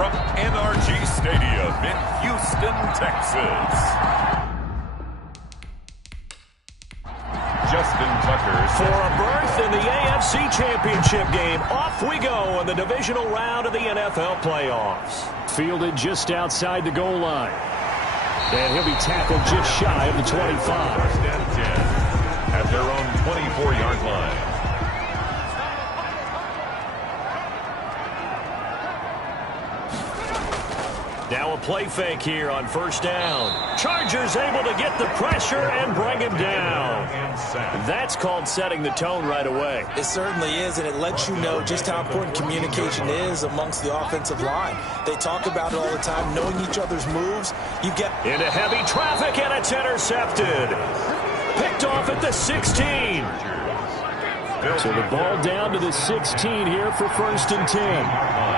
from NRG Stadium in Houston, Texas. Justin Tucker for a berth in the AFC Championship game. Off we go in the divisional round of the NFL playoffs. Fielded just outside the goal line. And he'll be tackled just shy of the 25. First and 10 at their own 24-yard line. Now a play fake here on first down. Chargers able to get the pressure and bring him down. That's called setting the tone right away. It certainly is, and it lets you know just how important communication is amongst the offensive line. They talk about it all the time, knowing each other's moves. You get into heavy traffic, and it's intercepted. Picked off at the 16. So the ball down to the 16 here for first and 10.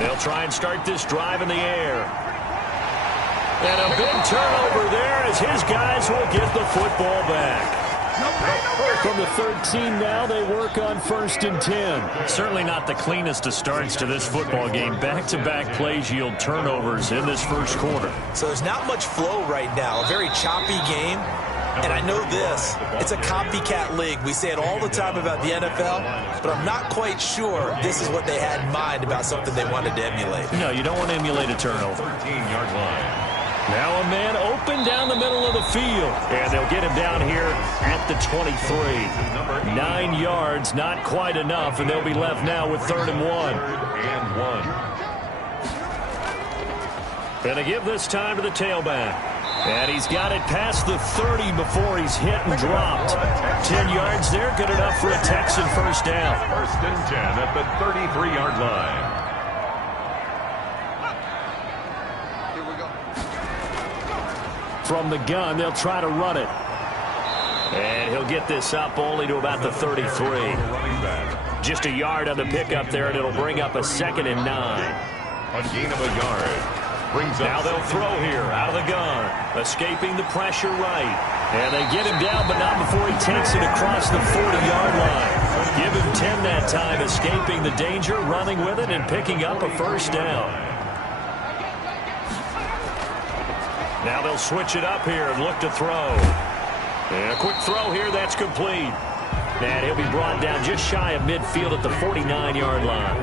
They'll try and start this drive in the air. And a big turnover there as his guys will get the football back. From the 13 now, they work on first and 10. Certainly not the cleanest of starts to this football game. Back-to-back plays yield turnovers in this first quarter. So there's not much flow right now. A very choppy game. And I know this, it's a copycat league. We say it all the time about the NFL, but I'm not quite sure this is what they had in mind about something they wanted to emulate. No, you don't want to emulate a turnover. 13-yard line. Now a man open down the middle of the field. And they'll get him down here at the 23. 9 yards, not quite enough, and they'll be left now with 3rd and 1. Gonna give this time to the tailback. And he's got it past the 30 before he's hit and dropped. 10 yards there, good enough for a Texan first down. First and 10 at the 33-yard line. Here we go. From the gun, they'll try to run it. And he'll get this up only to about the 33. Just a yard on the pickup there, and it'll bring up a 2nd and 9. A gain of a yard. Now they'll throw here out of the gun. Escaping the pressure right. And they get him down, but not before he takes it across the 40-yard line. Give him 10 that time, escaping the danger, running with it, and picking up a first down. Now they'll switch it up here and look to throw. And a quick throw here, that's complete. And he'll be brought down just shy of midfield at the 49-yard line.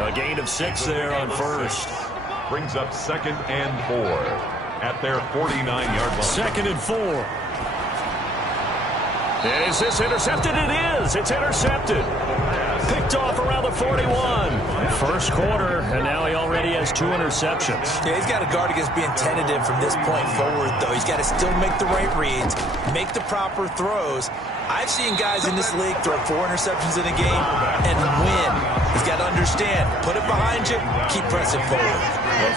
A gain of 6 there on first. Brings up 2nd and 4 at their 49-yard line. 2nd and 4. And is this intercepted? It is. It's intercepted. Picked off around the 41. First quarter, and now he already has 2 interceptions. Yeah, he's got to guard against being tentative from this point forward, though. He's got to still make the right reads, make the proper throws. I've seen guys in this league throw 4 interceptions in a game and win. He's got to understand, put it behind you, keep pressing forward.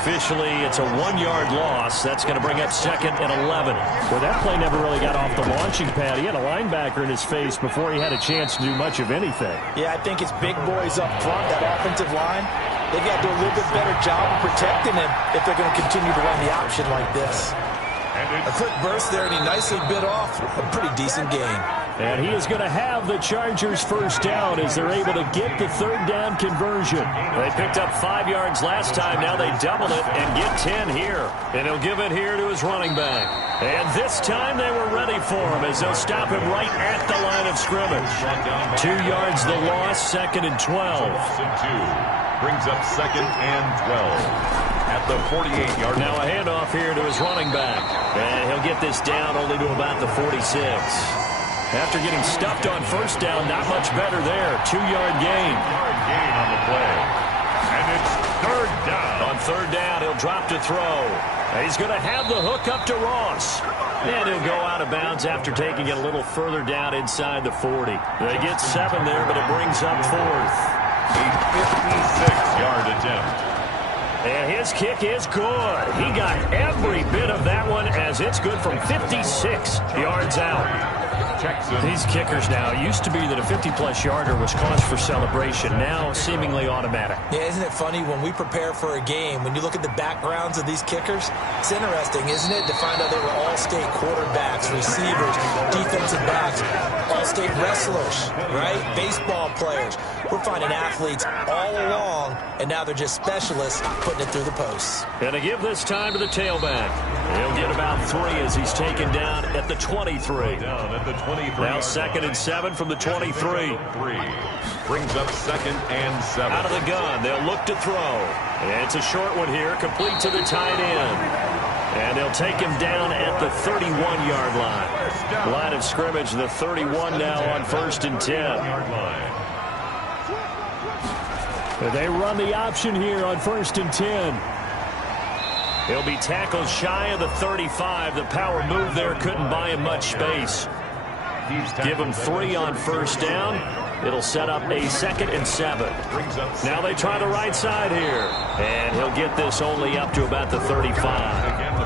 Officially, it's a 1-yard loss. That's going to bring up 2nd and 11. Well, that play never really got off the launching pad. He had a linebacker in his face before he had a chance to do much of anything. Yeah, I think it's big boys up front, that offensive line. They've got to do a little bit better job of protecting him if they're going to continue to run the option like this. A quick burst there, and he nicely bit off a pretty decent game. And he is going to have the Chargers first down as they're able to get the 3rd down conversion. They picked up 5 yards last time. Now they double it and get 10 here. And he'll give it here to his running back. And this time they were ready for him as they'll stop him right at the line of scrimmage. 2 yards the loss, 2nd and 12. Brings up 2nd and 12. At the 48-yard line. Now a handoff here to his running back. And he'll get this down only to about the 46. After getting stuffed on first down, not much better there. 2-yard gain. 2-yard gain on the play. And it's 3rd down. On 3rd down, he'll drop to throw. And he's going to have the hook up to Ross. And he'll go out of bounds after taking it a little further down inside the 40. They get 7 there, but it brings up 4th. A 56-yard attempt. And his kick is good. He got every bit of that one as it's good from 56 yards out. Texans. These kickers now, it used to be that a 50-plus yarder was cause for celebration. Now, seemingly automatic. Yeah, isn't it funny when we prepare for a game, when you look at the backgrounds of these kickers, it's interesting, isn't it, to find out they were all-state quarterbacks, receivers, defensive backs, all-state wrestlers, right? Baseball players. We're finding athletes all along, and now they're just specialists putting it through the posts. And to give this time to the tailback. He'll get about 3 as he's taken down at the 23. Down at the 23. Now 2nd and 7 from the 23. Brings up 2nd and 7. Out of the gun, they'll look to throw. And it's a short one here, complete to the tight end. And they'll take him down at the 31-yard line. Line of scrimmage, the 31 now on 1st and 10. They run the option here on 1st and 10. He'll be tackled shy of the 35. The power move there couldn't buy him much space. Give him 3 on 1st down. It'll set up a 2nd and 7. Now they try the right side here. And he'll get this only up to about the 35.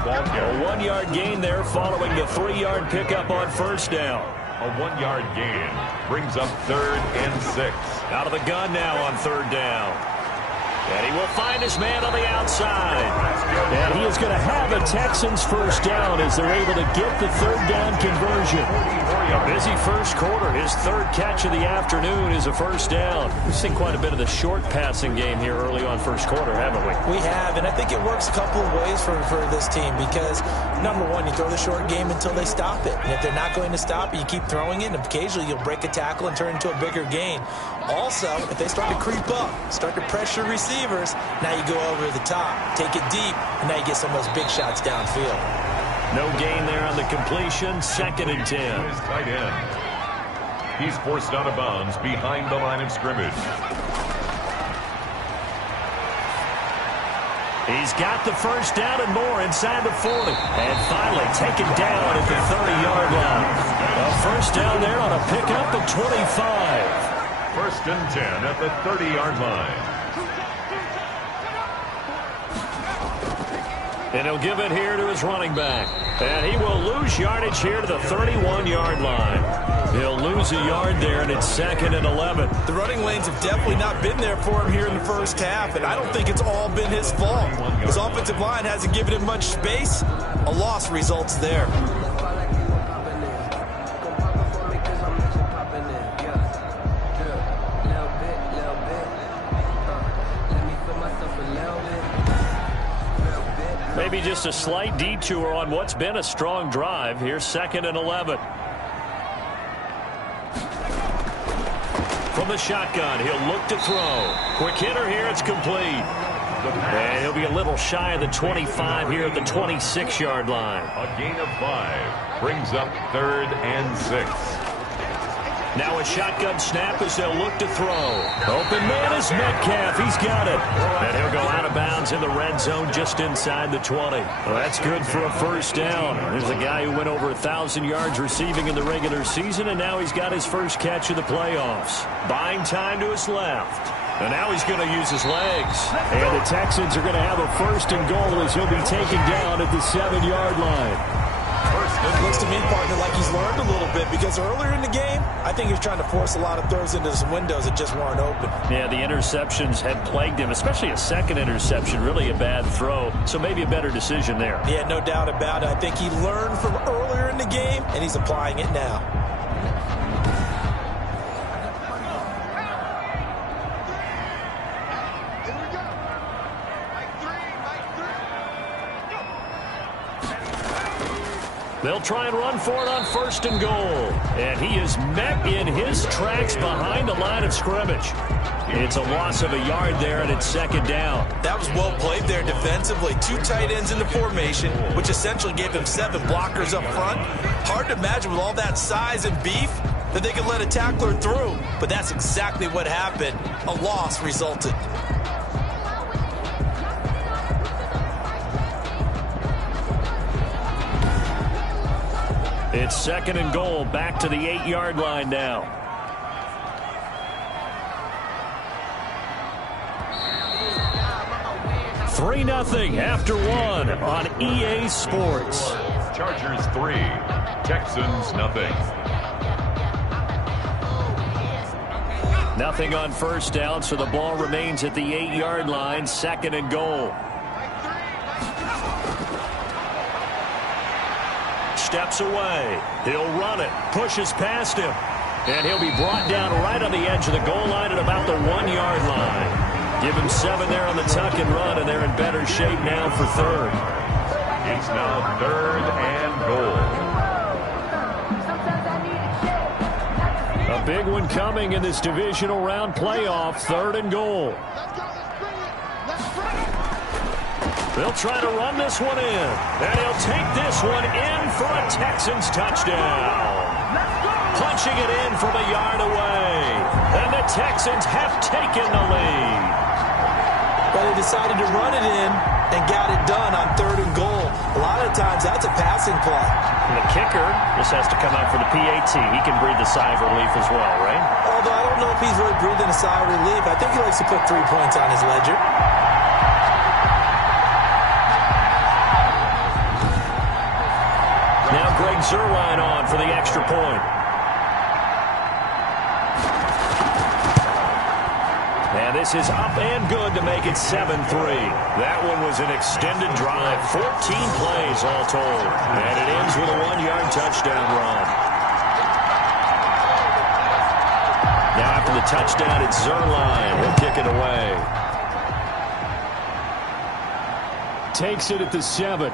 A 1-yard gain there following the 3-yard pickup on 1st down. A 1-yard gain brings up 3rd and 6. Out of the gun now on 3rd down. And he will find his man on the outside. And he is going to have a Texans 1st down as they're able to get the 3rd down conversion. A busy first quarter. His 3rd catch of the afternoon is a 1st down. We've seen quite a bit of the short passing game here early on 1st quarter, haven't we? We have, and I think it works a couple of ways for this team because, number one, you throw the short game until they stop it. And if they're not going to stop it, you keep throwing it, and occasionally you'll break a tackle and turn into a bigger gain. Also, if they start to creep up, start to pressure receivers, now you go over the top, take it deep, and now you get some of those big shots downfield. No gain there on the completion, 2nd and 10. His tight end. He's forced out of bounds behind the line of scrimmage. He's got the 1st down and more inside the 40. And finally taken down at the 30-yard line. A 1st down there on a pickup at 25. 1st and 10 at the 30-yard line. And he'll give it here to his running back. And he will lose yardage here to the 31-yard line. He'll lose a yard there, and it's 2nd and 11. The running lanes have definitely not been there for him here in the first half, and I don't think it's all been his fault. His offensive line hasn't given him much space. A loss results there. Maybe just a slight detour on what's been a strong drive. Here's 2nd and 11. From the shotgun, he'll look to throw. Quick hitter here, it's complete. And he'll be a little shy of the 25 here at the 26-yard line. A gain of 5 brings up 3rd and 6. Now a shotgun snap as they'll look to throw. Open man is Metcalf. He's got it. And he'll go out of bounds in the red zone just inside the 20. Well, that's good for a 1st down. There's a guy who went over 1,000 yards receiving in the regular season, and now he's got his first catch of the playoffs. Buying time to his left. And now he's going to use his legs. And the Texans are going to have a 1st and goal as he'll be taken down at the 7-yard line. It looks to me, partner, like he's learned a little bit because earlier in the game, I think he was trying to force a lot of throws into some windows that just weren't open. Yeah, the interceptions had plagued him, especially a 2nd interception, really a bad throw. So maybe a better decision there. Yeah, no doubt about it. I think he learned from earlier in the game, and he's applying it now. They'll try and run for it on 1st and goal. And he is met in his tracks behind the line of scrimmage. It's a loss of a yard there, and it's 2nd down. That was well played there defensively. 2 tight ends in the formation, which essentially gave him 7 blockers up front. Hard to imagine with all that size and beef that they could let a tackler through. But that's exactly what happened. A loss resulted. It's 2nd and goal, back to the 8-yard line now. Three 3-0 after 1 on EA Sports. Chargers 3, Texans 0. Nothing on first down, so the ball remains at the 8-yard line, 2nd and goal. Steps away. He'll run it. Pushes past him. And he'll be brought down right on the edge of the goal line at about the 1-yard line. Give him 7 there on the tuck and run, and they're in better shape now for 3rd. It's now 3rd and goal. A big one coming in this divisional round playoff, 3rd and goal. They'll try to run this one in, and he'll take this one in for a Texans touchdown. Punching it in from a yard away, and the Texans have taken the lead. Well, they decided to run it in and got it done on 3rd and goal. A lot of times, that's a passing play. And the kicker just has to come out for the PAT. He can breathe a sigh of relief as well, right? Although I don't know if he's really breathing a sigh of relief. I think he likes to put 3 points on his ledger. Now Greg Zuerlein on for the extra point. And this is up and good to make it 7-3. That one was an extended drive, 14 plays all told. And it ends with a 1-yard touchdown run. Now after the touchdown, it's Zuerlein. He'll kick it away. Takes it at the 7.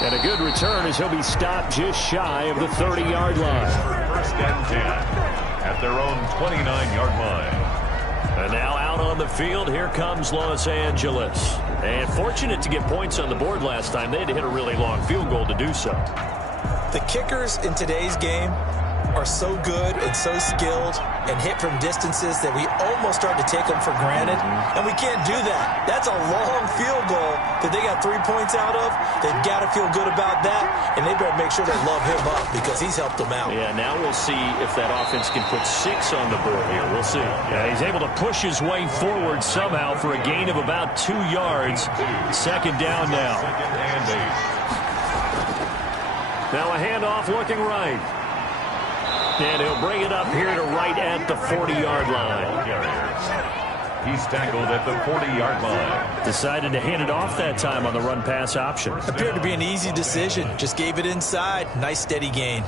And a good return as he'll be stopped just shy of the 30-yard line. First and 10 at their own 29-yard line. And now out on the field, here comes Los Angeles. And fortunate to get points on the board last time. They had to hit a really long field goal to do so. The kickers in today's game are so good and so skilled and hit from distances that we almost start to take them for granted. And we can't do that. That's a long field goal that they got 3 points out of. They've got to feel good about that, and they better make sure they love him up because he's helped them out. Yeah, now we'll see if that offense can put 6 on the board here. We'll see. Yeah, he's able to push his way forward somehow for a gain of about 2 yards. 2nd down now. 2nd and 8. Now a handoff looking right. And he'll bring it up here to right at the 40-yard line. He's tackled at the 40-yard line. Decided to hand it off that time on the run-pass option. Appeared to be an easy decision. Just gave it inside. Nice steady gain.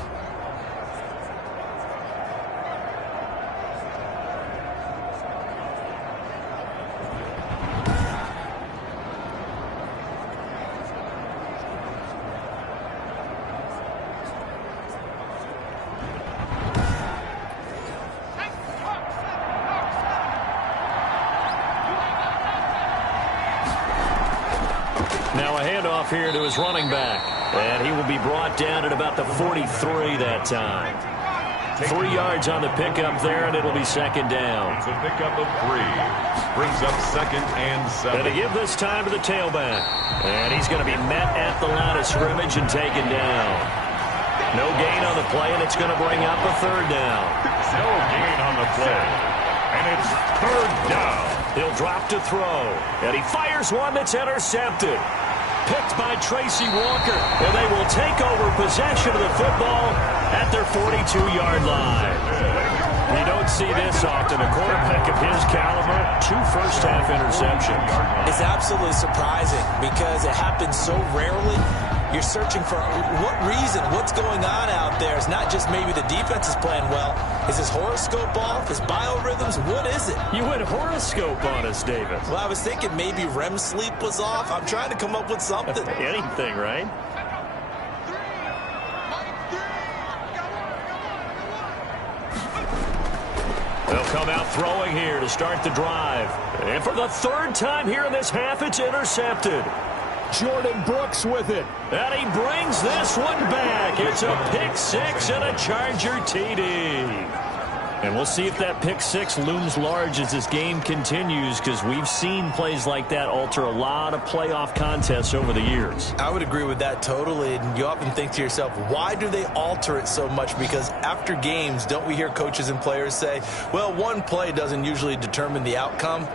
Now a handoff here to his running back. And he will be brought down at about the 43 that time. 3 yards on the pickup there, and it'll be 2nd down. It's a pickup of 3. Brings up 2nd and 7. And to give this time to the tailback. And he's going to be met at the line of scrimmage and taken down. No gain on the play, and it's going to bring up a 3rd down. No gain on the play. And it's 3rd down. He'll drop to throw. And he fires one that's intercepted. Picked by Tracy Walker. And they will take over possession of the football at their 42-yard line. You don't see this often. A quarterback of his caliber, 2 first-half interceptions. It's absolutely surprising because it happens so rarely. You're searching for what reason, what's going on out there. It's not just maybe the defense is playing well. Is his horoscope off? His biorhythms? What is it? You went horoscope on us, David. Well, I was thinking maybe REM sleep was off. I'm trying to come up with something. Anything, right? They'll come out throwing here to start the drive. And for the 3rd time here in this half, it's intercepted. Jordan Brooks with it. And he brings this one back. It's a pick 6 and a Charger TD. And we'll see if that pick 6 looms large as this game continues, because we've seen plays like that alter a lot of playoff contests over the years. I would agree with that totally. And you often think to yourself, why do they alter it so much? Because after games, don't we hear coaches and players say, well, one play doesn't usually determine the outcome?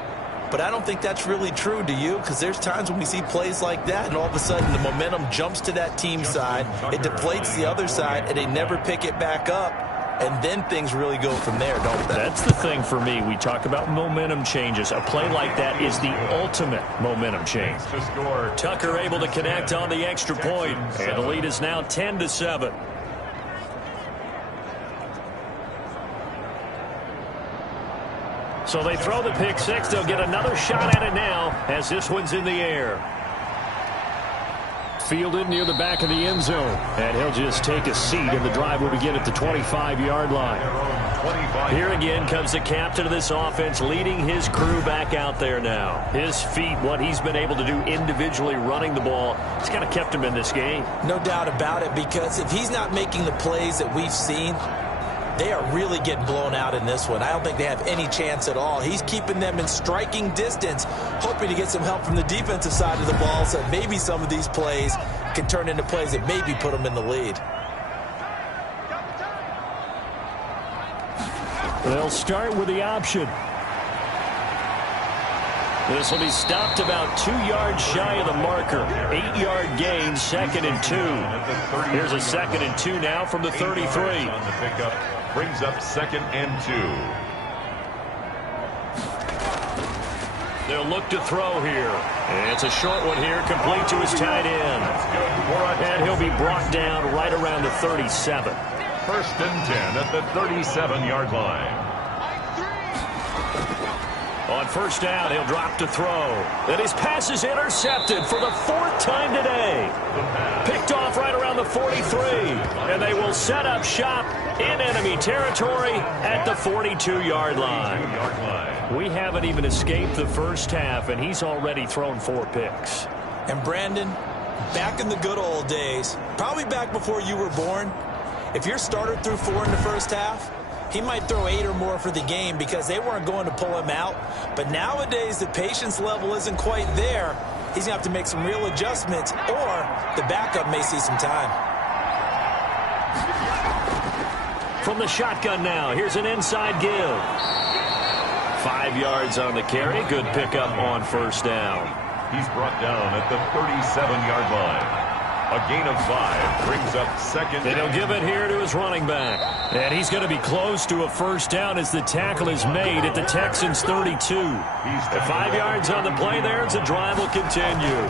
But I don't think that's really true, do you? Because there's times when we see plays like that, and all of a sudden the momentum jumps to that team side. It deflates the other side, and they never pick it back up. and then things really go from there, don't they? That's the thing for me. We talk about momentum changes. A play like that is the ultimate momentum change. To score. Tucker able to connect on the extra point, and the lead is now 10-7. So they throw the pick six. They'll get another shot at it now as this one's in the air. Fielded near the back of the end zone. And he'll just take a seat, and the drive will begin at the 25-yard line. Here again comes the captain of this offense, leading his crew back out there now. His feet, what he's been able to do individually running the ball, it's kind of kept him in this game. No doubt about it, because if he's not making the plays that we've seen, they are really getting blown out in this one. I don't think they have any chance at all. He's keeping them in striking distance, hoping to get some help from the defensive side of the ball so maybe some of these plays can turn into plays that maybe put them in the lead. They'll start with the option. This will be stopped about 2 yards shy of the marker. 8-yard gain, 2nd and 2. Here's a 2nd and 2 now from the 33. On the pickup, brings up 2nd and 2. They'll look to throw here. And it's a short one here, complete to his tight end. And he'll be brought down right around the 37. 1st and 10 at the 37-yard line. On 1st down, he'll drop to throw. And his pass is intercepted for the 4th time today. Picked off right around the 43. And they will set up shop in enemy territory at the 42-yard line. We haven't even escaped the first half, and he's already thrown 4 picks. And Brandon, back in the good old days, probably back before you were born, if your starter threw 4 in the first half, he might throw 8 or more for the game because they weren't going to pull him out. But nowadays, the patience level isn't quite there. He's going to have to make some real adjustments, or the backup may see some time. From the shotgun now, here's an inside give. 5 yards on the carry. Good pickup on 1st down. He's brought down at the 37-yard line. A gain of 5 brings up 2nd. And he'll give it here to his running back. And he's going to be close to a 1st down as the tackle is made at the Texans' 32. 5 yards on the play there as the drive will continue.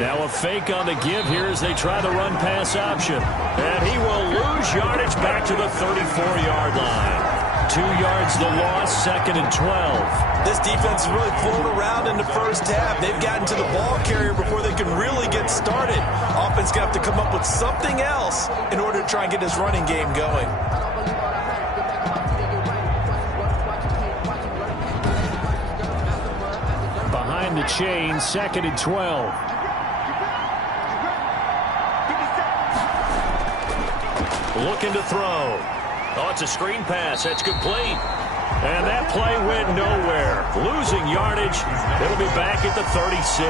Now a fake on the give here as they try the run-pass option. And he will lose yardage back to the 34-yard line. 2 yards the loss, 2nd and 12. This defense is really flown around in the first half. They've gotten to the ball carrier before they can really get started. Offense got to come up with something else in order to try and get this running game going. Behind the chain, 2nd and 12. Looking to throw. Oh, it's a screen pass. That's complete. And that play went nowhere. Losing yardage. It'll be back at the 36.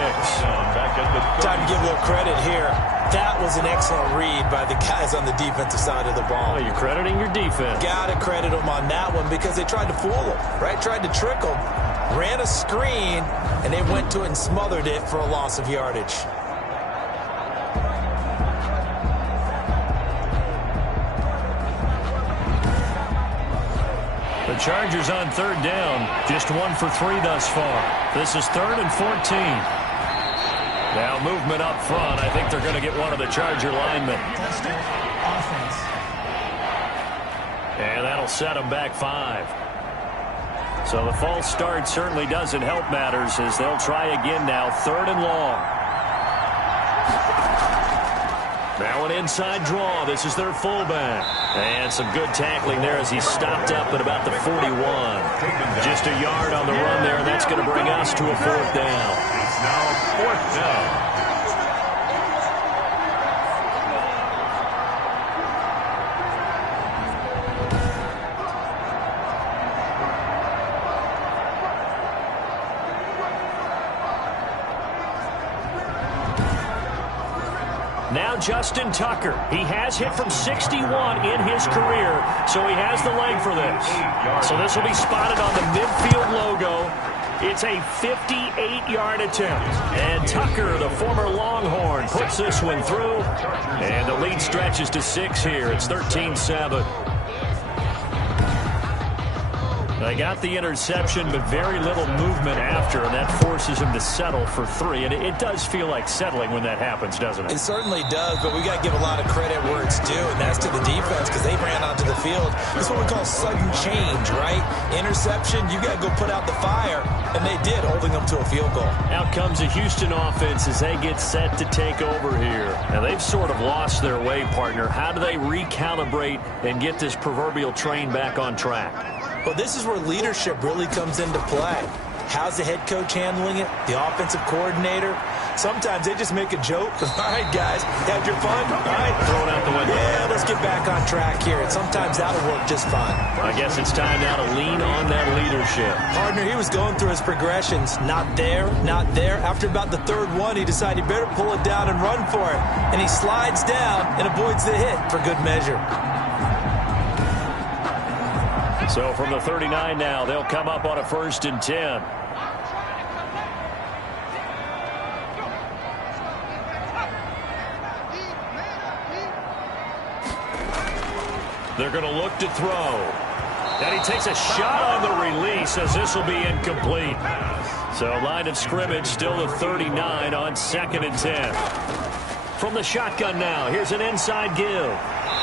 Time to give a little credit here. That was an excellent read by the guys on the defensive side of the ball. Well, you're crediting your defense. Got to credit them on that one because they tried to fool them, right? Tried to trick them. Ran a screen, and they went to it and smothered it for a loss of yardage. The Chargers on 3rd down. Just 1 for 3 thus far. This is 3rd and 14. Now movement up front. I think they're going to get one of the Charger linemen. And that'll set them back 5. So the false start certainly doesn't help matters as they'll try again now. 3rd and long. Now an inside draw. This is their fullback. And some good tackling there as he stopped up at about the 41. Just a yard on the run there, and that's going to bring us to a 4th down. It's now 4th down. Now Justin Tucker. He has hit from 61 in his career, so he has the leg for this. So this will be spotted on the midfield logo. It's a 58-yard attempt. And Tucker, the former Longhorn, puts this one through. And the lead stretches to 6 here. It's 13-7. They got the interception, but very little movement after, and that forces him to settle for 3. And it does feel like settling when that happens, doesn't it? It certainly does, but we got to give a lot of credit where it's due, and that's to the defense because they ran onto the field. That's what we call sudden change, right? Interception, you got to go put out the fire, and they did, holding them to a field goal. Out comes the Houston offense as they get set to take over here. Now, they've sort of lost their way, partner. How do they recalibrate and get this proverbial train back on track? Well, this is where leadership really comes into play. How's the head coach handling it? The offensive coordinator? Sometimes they just make a joke. All right, guys, had your fun? All right. Throw it out the window. Yeah, let's get back on track here. And sometimes that'll work just fine. I guess it's time now to lean on that leadership. Partner, he was going through his progressions. Not there, not there. After about the third one, he decided he better pull it down and run for it. And he slides down and avoids the hit for good measure. So from the 39 now, they'll come up on a 1st and 10. They're going to look to throw. And he takes a shot on the release as this will be incomplete. So line of scrimmage still the 39 on 2nd and 10. From the shotgun now, here's an inside give.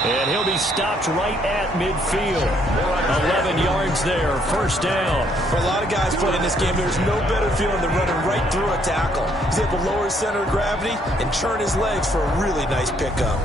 And he'll be stopped right at midfield. 11 yards there, 1st down. For a lot of guys playing this game, there's no better feeling than running right through a tackle. He's able to lower his center of gravity and turn his legs for a really nice pickup.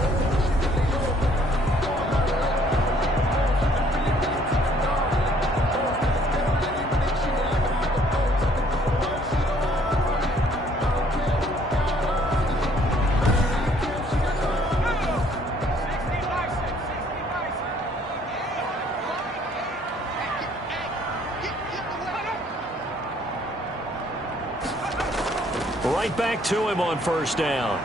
Right back to him on 1st down.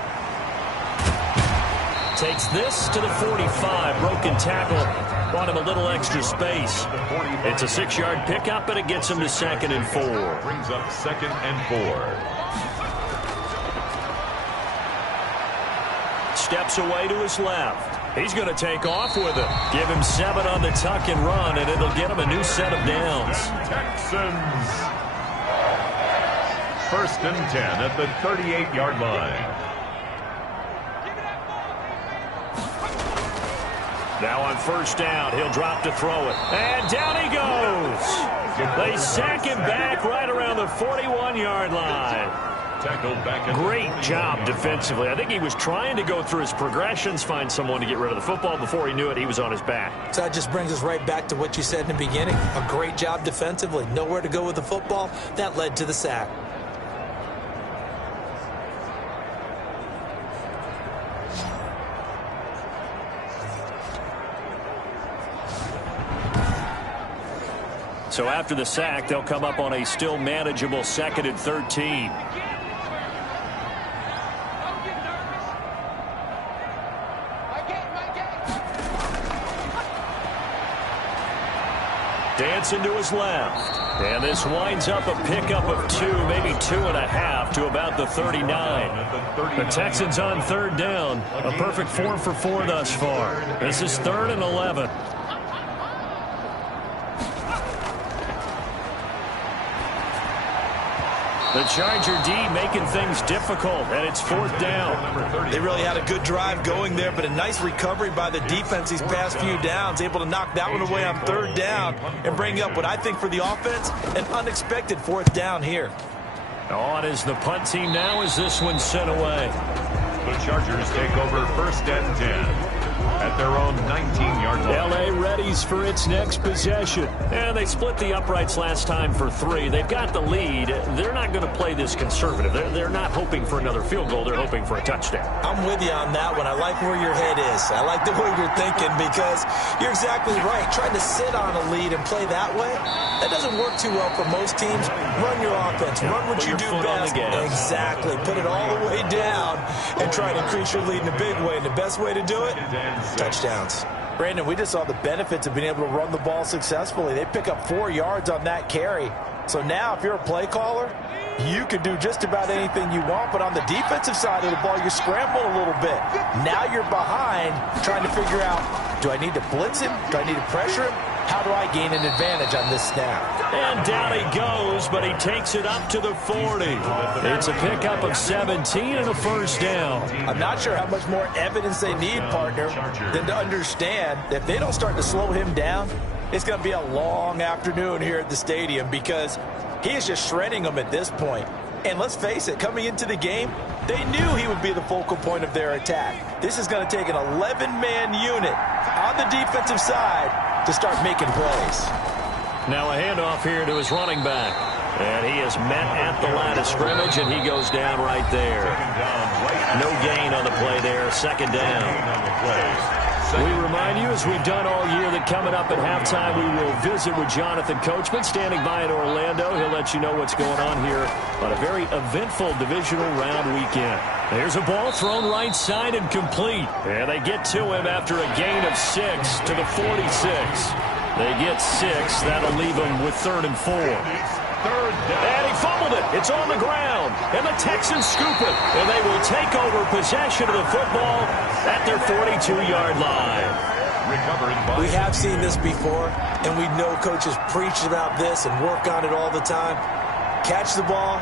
Takes this to the 45. Broken tackle. Brought him a little extra space. It's a 6-yard pickup, and it gets him to 2nd and 4. Brings up 2nd and 4. Steps away to his left. He's going to take off with it. Give him 7 on the tuck and run, and it'll get him a new set of downs. Texans. 1st and 10 at the 38-yard line. Now on 1st down, he'll drop to throw it. And down he goes. They sack him back right around the 41-yard line. Tackled back at Great job defensively. I think he was trying to go through his progressions, find someone to get rid of the football. Before he knew it, he was on his back. So that just brings us right back to what you said in the beginning. A great job defensively. Nowhere to go with the football. That led to the sack. So after the sack, they'll come up on a still manageable 2nd and 13. Dancing to his left. And this winds up a pickup of 2, maybe 2.5 to about the 39. The Texans on 3rd down. A perfect 4 for 4 thus far. This is 3rd and 11. The Charger D making things difficult, and it's 4th down. They really had a good drive going there, but a nice recovery by the defense these past few downs, able to knock that one away on 3rd down and bring up what I think for the offense, an unexpected 4th down here. On is the punt team now as this one's sent away. The Chargers take over 1st and 10 at their own 19-yard line. L.A. readies for its next possession. And they split the uprights last time for 3. They've got the lead. They're not going to play this conservative. They're not hoping for another field goal. They're hoping for a touchdown. I'm with you on that one. I like where your head is. I like the way you're thinking because you're exactly right. Trying to sit on a lead and play that way, that doesn't work too well for most teams. Run your offense. Run what you do best. Exactly. Put it all the way down and try to increase your lead in a big way. And the best way to do it, touchdowns. Brandon, we just saw the benefits of being able to run the ball successfully. They pick up 4 yards on that carry. So now if you're a play caller, you can do just about anything you want. But on the defensive side of the ball, you're scrambling a little bit. Now you're behind trying to figure out, do I need to blitz him? Do I need to pressure him? How do I gain an advantage on this snap? And down he goes, but he takes it up to the 40. It's a pickup of 17 and a first down. I'm not sure how much more evidence they need, partner, than to understand that if they don't start to slow him down, it's going to be a long afternoon here at the stadium because he is just shredding them at this point. And let's face it, coming into the game, they knew he would be the focal point of their attack. This is going to take an 11-man unit on the defensive side to start making plays. Now a handoff here to his running back. And he is met at the line of scrimmage, and he goes down right there. No gain on the play there. Second down. We remind you, as we've done all year, that coming up at halftime, we will visit with Jonathan Coachman, standing by in Orlando. He'll let you know what's going on here on a very eventful divisional round weekend. There's a ball thrown right side and complete. And they get to him after a gain of 6 to the 46. They get 6. That'll leave them with 3rd and 4. And he fumbled it. It's on the ground. And the Texans scoop it. And they will take over possession of the football at their 42-yard line. We have seen this before, and we know coaches preach about this and work on it all the time. Catch the ball.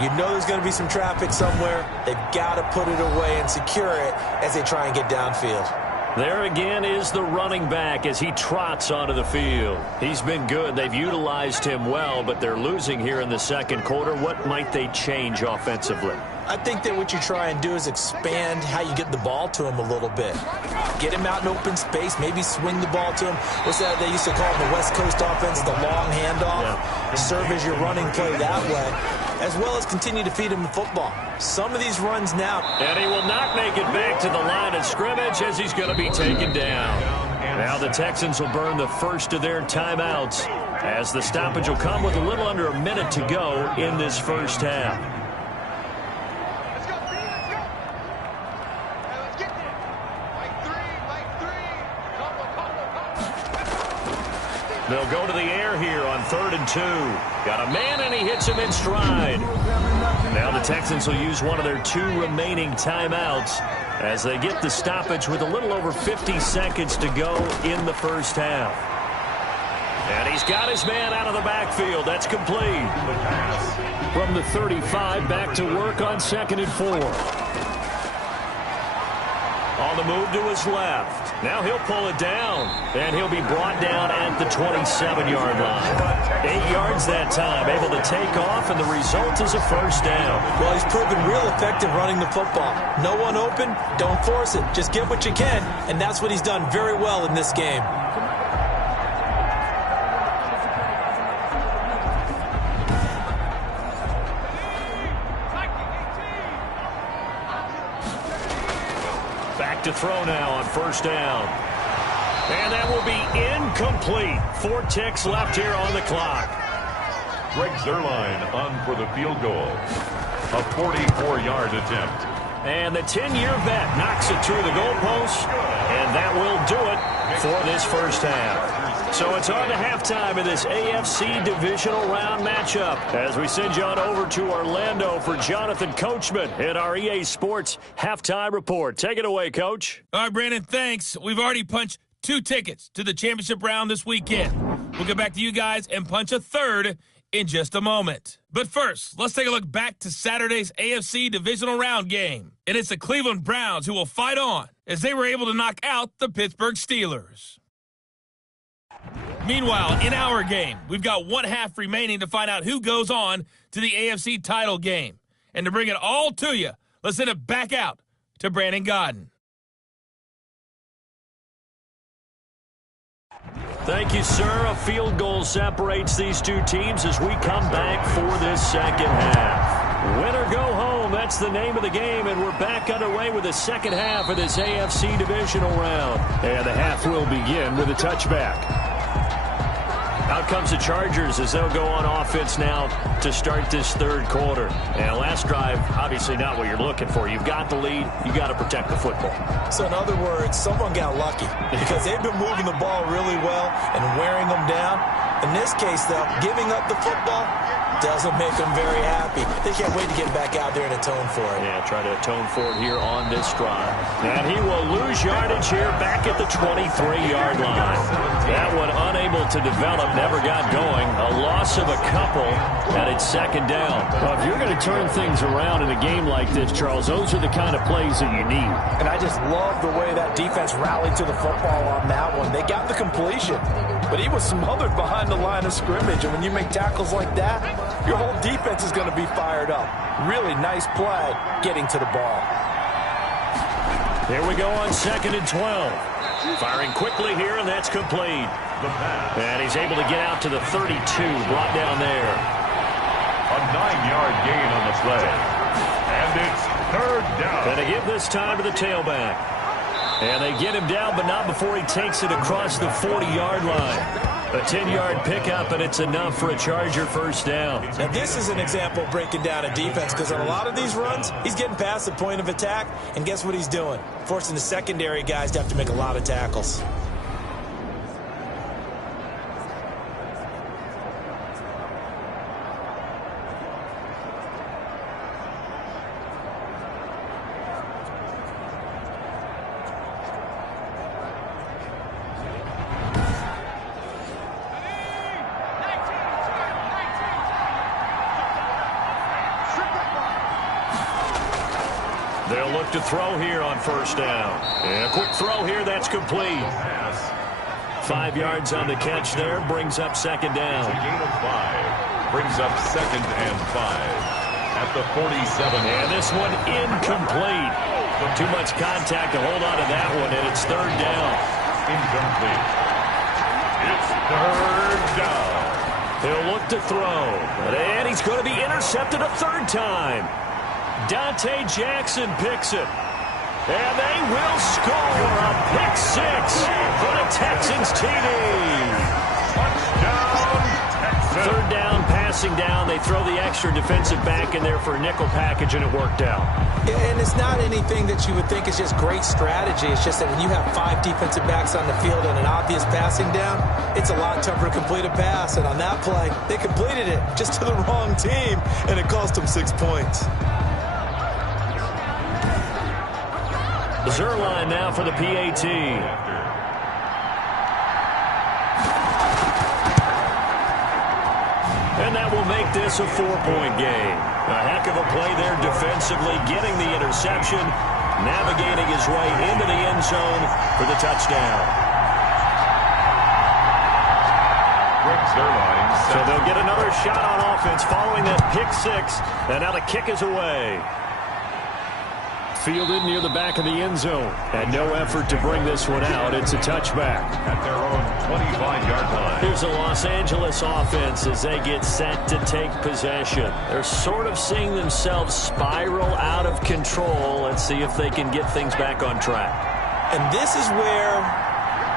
You know there's going to be some traffic somewhere. They've got to put it away and secure it as they try and get downfield. There again is the running back as he trots onto the field. He's been good. They've utilized him well, but they're losing here in the second quarter. What might they change offensively? I think that what you try and do is expand how you get the ball to him a little bit. Get him out in open space, maybe swing the ball to him. What's that they used to call in the West Coast offense, the long handoff? Yeah. Serve as your running play that way, as well as continue to feed him the football. Some of these runs now. And he will not make it back to the line of scrimmage as he's going to be taken down. Now the Texans will burn the first of their timeouts as the stoppage will come with a little under a minute to go in this first half. They'll go to the air here on 3rd and 2. Got a man, and he hits him in stride. Now the Texans will use one of their 2 remaining timeouts as they get the stoppage with a little over 50 seconds to go in the first half. And he's got his man out of the backfield. That's complete. From the 35, back to work on 2nd and 4. On the move to his left. Now he'll pull it down, and he'll be brought down at the 27-yard line. 8 yards that time, able to take off, and the result is a first down. Well, he's proven real effective running the football. No one open, don't force it. Just get what you can, and that's what he's done very well in this game. To throw now on first down. And that will be incomplete. 4 ticks left here on the clock. Greg Zuerlein on for the field goal. A 44-yard attempt. And the 10-year vet knocks it through the goalpost. And that will do it for this first half. So it's on to halftime of this AFC divisional round matchup as we send you on over to Orlando for Jonathan Coachman in our EA Sports Halftime Report. Take it away, Coach. All right, Brandon, thanks. We've already punched 2 tickets to the championship round this weekend. We'll get back to you guys and punch a 3rd in just a moment. But first, let's take a look back to Saturday's AFC divisional round game. And it's the Cleveland Browns who will fight on as they were able to knock out the Pittsburgh Steelers. Meanwhile, in our game, we've got 1 half remaining to find out who goes on to the AFC title game. And to bring it all to you, let's send it back out to Brandon Gaudin. Thank you, sir. A field goal separates these 2 teams as we come back for this second half. Win or go home, that's the name of the game, and we're back underway with the second half of this AFC divisional round. And the half will begin with a touchback. Out comes the Chargers as they'll go on offense now to start this 3rd quarter. And last drive, obviously not what you're looking for. You've got the lead. You've got to protect the football. So in other words, someone got lucky because they've been moving the ball really well and wearing them down. In this case, though, giving up the football doesn't make them very happy. They can't wait to get back out there and atone for it. Yeah, try to atone for it here on this drive. And he will lose yardage here back at the 23-yard line. That one unable to develop, never got going. A loss of a couple, and it's second down. Well, if you're going to turn things around in a game like this, Charles, those are the kind of plays that you need. And I just love the way that defense rallied to the football on that one. They got the completion, but he was smothered behind the line of scrimmage. And when you make tackles like that, your whole defense is going to be fired up. Really nice play getting to the ball. Here we go on 2nd and 12. Firing quickly here, and that's complete. And he's able to get out to the 32, brought down there. A 9-yard gain on the play. And it's third down. And they give this time to the tailback. And they get him down, but not before he takes it across the 40-yard line. A 10-yard pickup, and it's enough for a Charger first down. Now, this is an example of breaking down a defense, because on a lot of these runs, he's getting past the point of attack, and guess what he's doing? Forcing the secondary guys to have to make a lot of tackles. They'll look to throw here on first down. And a quick throw here, that's complete. 5 yards on the catch there, brings up second down. A gain of 5. Brings up 2nd and 5. At the 47. And this one incomplete. Too much contact to hold on to that one, and it's third down. Incomplete. It's third down. He'll look to throw. And he's going to be intercepted a third time. Dante Jackson picks it. And they will score a pick 6 for the Texans TD. Touchdown, Texans. Third down, passing down. They throw the extra defensive back in there for a nickel package, and it worked out. And it's not anything that you would think is just great strategy. It's just that when you have 5 defensive backs on the field and an obvious passing down, it's a lot tougher to complete a pass. And on that play, they completed it just to the wrong team, and it cost them 6 points. Zuerlein now for the PAT. And that will make this a 4-point game. A heck of a play there defensively, getting the interception, navigating his way into the end zone for the touchdown. Greg Zuerlein. So they'll get another shot on offense following that pick 6, and now the kick is away. Fielded near the back of the end zone. And no effort to bring this one out. It's a touchback. At their own 25-yard line. Here's the Los Angeles offense as they get set to take possession. They're sort of seeing themselves spiral out of control. Let's see if they can get things back on track. And this is where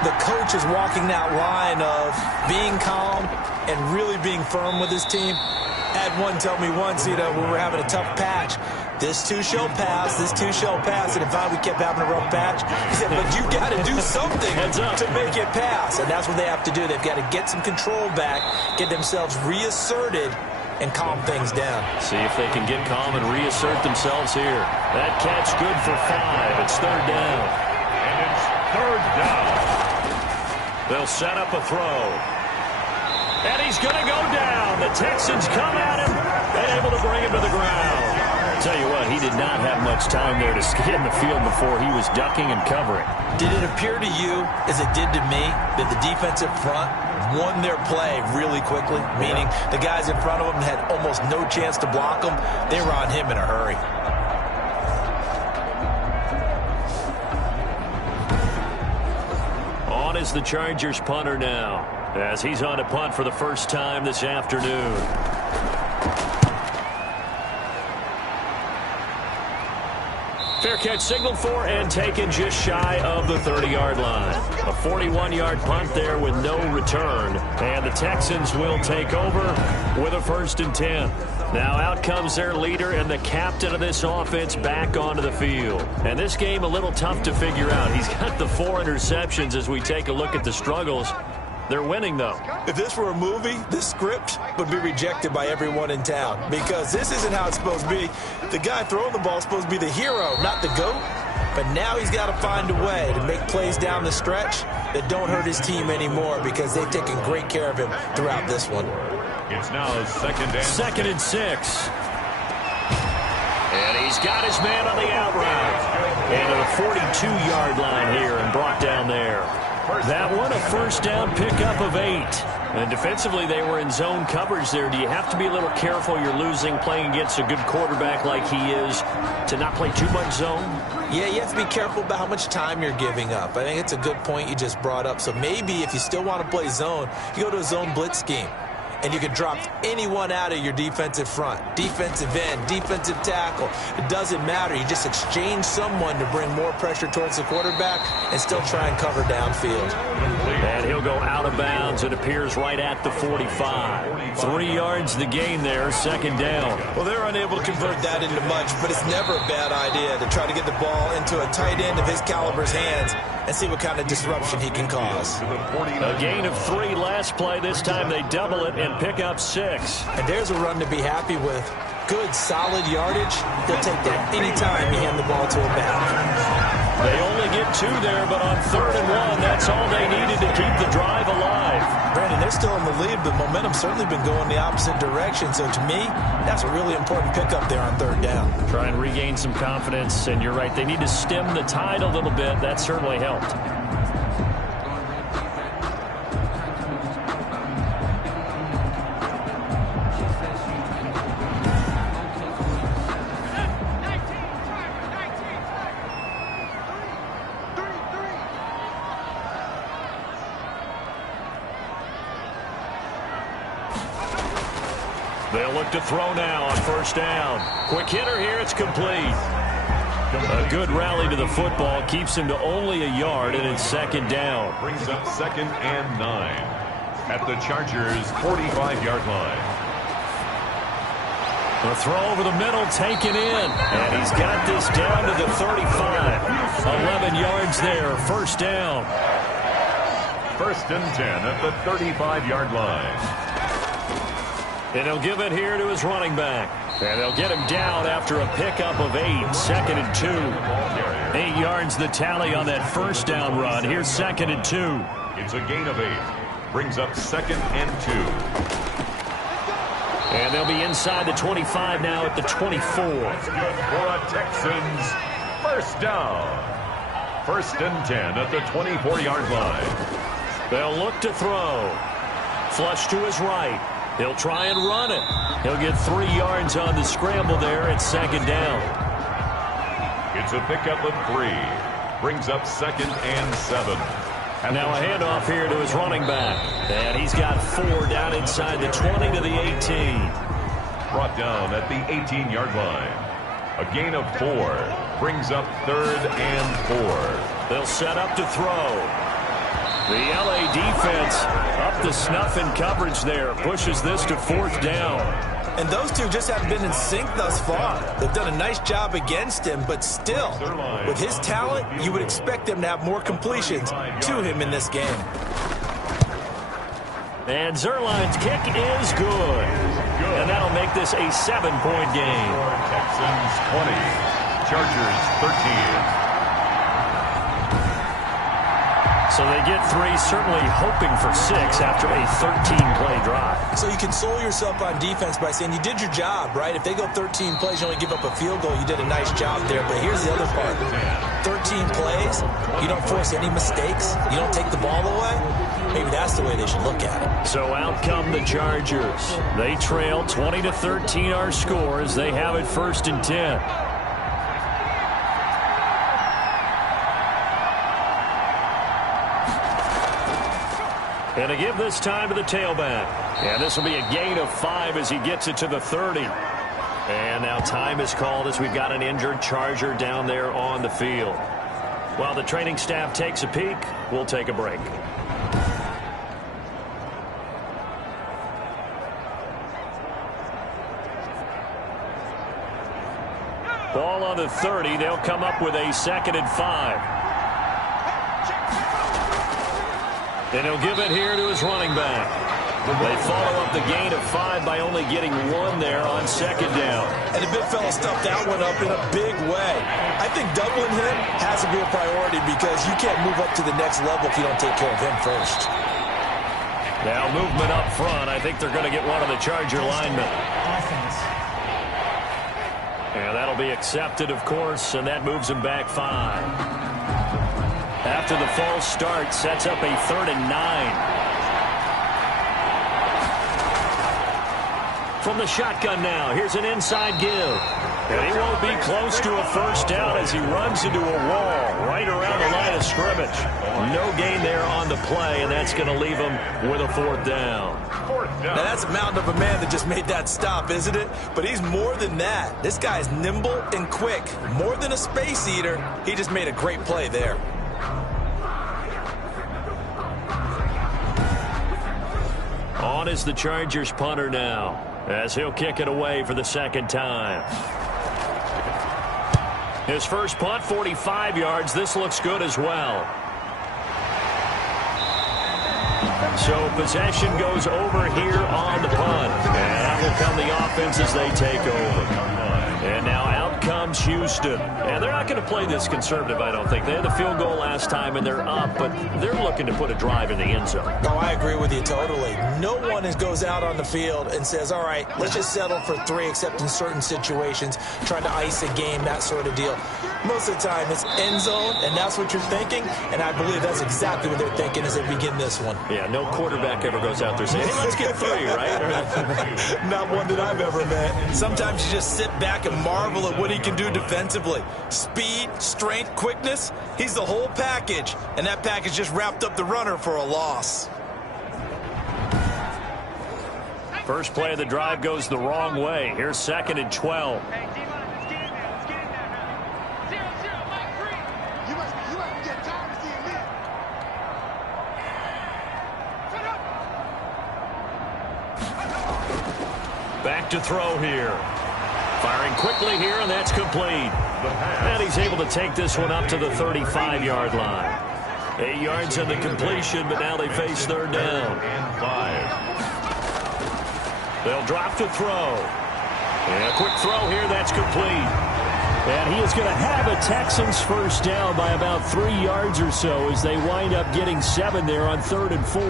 the coach is walking that line of being calm and really being firm with his team. I had one tell me once, we were having a tough patch. This too shall pass, this too shall pass. And if we kept having a rough patch, he said, but you got to do something to make it pass. And that's what they have to do. They've got to get some control back, get themselves reasserted, and calm things down. See if they can get calm and reassert themselves here. That catch good for 5. It's third down. And it's third down. They'll set up a throw. And he's going to go down. The Texans come at him and able to bring him to the ground. Tell you what, he did not have much time there to get in the field before he was ducking and covering. Did it appear to you, as it did to me, that the defensive front won their play really quickly? Meaning the guys in front of them had almost no chance to block him. They were on him in a hurry. On is the Chargers punter now, as he's on to punt for the first time this afternoon. Fair catch signaled for and taken just shy of the 30-yard line. A 41-yard punt there with no return. And the Texans will take over with a 1st and 10. Now out comes their leader and the captain of this offense back onto the field. And this game a little tough to figure out. He's got the 4 interceptions as we take a look at the struggles. They're winning, though. If this were a movie, this script would be rejected by everyone in town because this isn't how it's supposed to be. The guy throwing the ball is supposed to be the hero, not the GOAT. But now he's got to find a way to make plays down the stretch that don't hurt his team anymore because they've taken great care of him throughout this one. It's now second and 6. And he's got his man on the out route. And to the 42-yard line here and brought down there. That one a first down pickup of 8. And defensively, they were in zone coverage there. Do you have to be a little careful? You're losing playing against a good quarterback like he is to not play too much zone? Yeah, you have to be careful about how much time you're giving up. I think it's a good point you just brought up. So maybe if you still want to play zone, you go to a zone blitz scheme. And you can drop anyone out of your defensive front, defensive end, defensive tackle. It doesn't matter. You just exchange someone to bring more pressure towards the quarterback and still try and cover downfield. And he'll go out of bounds. It appears right at the 45. 3 yards the gain there, second down. Well, they're unable to convert that into much, but it's never a bad idea to try to get the ball into a tight end of his caliber's hands and see what kind of disruption he can cause. A gain of 3 last play. This time they double it and pick up 6. And there's a run to be happy with. Good, solid yardage. They'll take that anytime you hand the ball to a back. They only get 2 there, but on 3rd and 1, that's all they needed to keep the drive alive. Brandon, they're still in the lead, but momentum's certainly been going the opposite direction. So to me, that's a really important pickup there on 3rd down. Try and regain some confidence, and you're right. They need to stem the tide a little bit. That certainly helped. They'll look to throw now on 1st down. Quick hitter here, it's complete. A good rally to the football keeps him to only a yard, and it's 2nd down. Brings up 2nd and 9 at the Chargers' 45-yard line. The throw over the middle, taken in, and he's got this down to the 35. 11 yards there, 1st down. 1st and 10 at the 35-yard line. And he'll give it here to his running back. And they'll get him down after a pickup of 8. 2nd and 2. 8 yards the tally on that 1st down run. Here's 2nd and 2. It's a gain of 8. Brings up 2nd and 2. And they'll be inside the 25 now at the 24. That's good for a Texans 1st down. 1st and 10 at the 24-yard line. They'll look to throw. Flush to his right. He'll try and run it. He'll get 3 yards on the scramble there at 2nd down. It's a pickup of 3. Brings up 2nd and 7. Now a handoff here to his running back. And he's got 4 down inside the 20 to the 18. Brought down at the 18-yard line. A gain of 4. Brings up 3rd and 4. They'll set up to throw. The LA defense up to snuff in coverage there. Pushes this to 4th down. And those two just haven't been in sync thus far. They've done a nice job against him, but still, with his talent, you would expect them to have more completions to him in this game. And Zuerlein's kick is good. And that'll make this a 7-point game. Texans 20. Chargers 13. So they get 3, certainly hoping for 6 after a 13-play drive. So you console yourself on defense by saying you did your job, right? If they go 13 plays, you only give up a field goal, you did a nice job there. But here's the other part. 13 plays, you don't force any mistakes, you don't take the ball away. Maybe that's the way they should look at it. So out come the Chargers. They trail 20-13 our score as they have it 1st and 10. And to give this time to the tailback. And this will be a gain of 5 as he gets it to the 30. And now time is called as we've got an injured Charger down there on the field. While the training staff takes a peek, we'll take a break. Ball on the 30. They'll come up with a 2nd and 5. And he'll give it here to his running back. They follow up the gain of 5 by only getting 1 there on second down. And the big fella stuffed that one up in a big way. I think doubling him has to be a priority because you can't move up to the next level if you don't take care of him first. Now movement up front. I think they're going to get one of the Charger linemen. And that'll be accepted, of course, and that moves him back 5. After the false start, sets up a 3rd and 9. From the shotgun now, here's an inside give. And he won't be close to a first down as he runs into a wall right around the line of scrimmage. No gain there on the play, and that's going to leave him with a 4th down. Now, that's a mountain of a man that just made that stop, isn't it? But he's more than that. This guy's nimble and quick. More than a space eater, he just made a great play there. On is the Chargers punter now, as he'll kick it away for the 2nd time. His first punt, 45 yards. This looks good as well. So possession goes over here on the punt. And out will come the offense as they take over. And now out comes Houston. And they're not going to play this conservative, I don't think. They had the field goal last time, and they're up, but they're looking to put a drive in the end zone. Oh, I agree with you totally. No one goes out on the field and says, all right, let's just settle for 3, except in certain situations, trying to ice a game, that sort of deal. Most of the time, it's end zone, and that's what you're thinking, and I believe that's exactly what they're thinking as they begin this one. Yeah, no quarterback ever goes out there saying, hey, let's get 3, right? Not one that I've ever met. Sometimes you just sit back and marvel at what he can do defensively. Speed, strength, quickness, he's the whole package, and that package just wrapped up the runner for a loss. First play of the drive goes the wrong way. Here's 2nd and 12. Back to throw here. Firing quickly here, and that's complete. And he's able to take this one up to the 35-yard line. 8 yards on the completion, but now they face 3rd down. And 5. They'll drop to throw. And a quick throw here, that's complete. And he is going to have a Texans first down by about 3 yards or so as they wind up getting 7 there on 3rd and 4.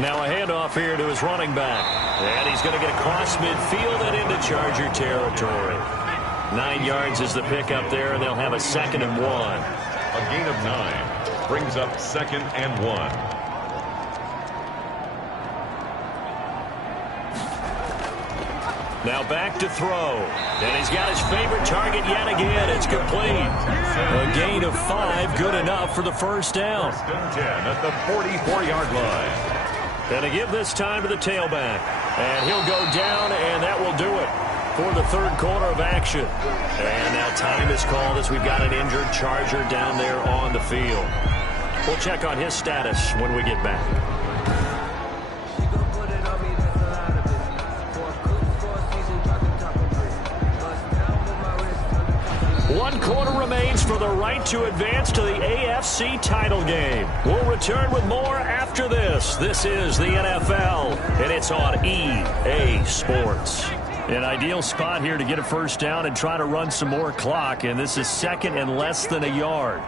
Now a handoff here to his running back. And he's going to get across midfield and into Charger territory. 9 yards is the pickup there, and they'll have a 2nd and 1. A gain of 9 brings up 2nd and 1. Now back to throw. And he's got his favorite target yet again. It's complete. A gain of 5, good enough for the first down. 1st and 10 at the 44-yard line. And a give this time to the tailback. And he'll go down, and that will do it for the 3rd quarter of action. And now time is called as we've got an injured Charger down there on the field. We'll check on his status when we get back. 1 quarter remains for the right to advance to the AFC title game. We'll return with more after this. This is the NFL, and it's on EA Sports. An ideal spot here to get a first down and try to run some more clock, and this is 2nd and less than a yard.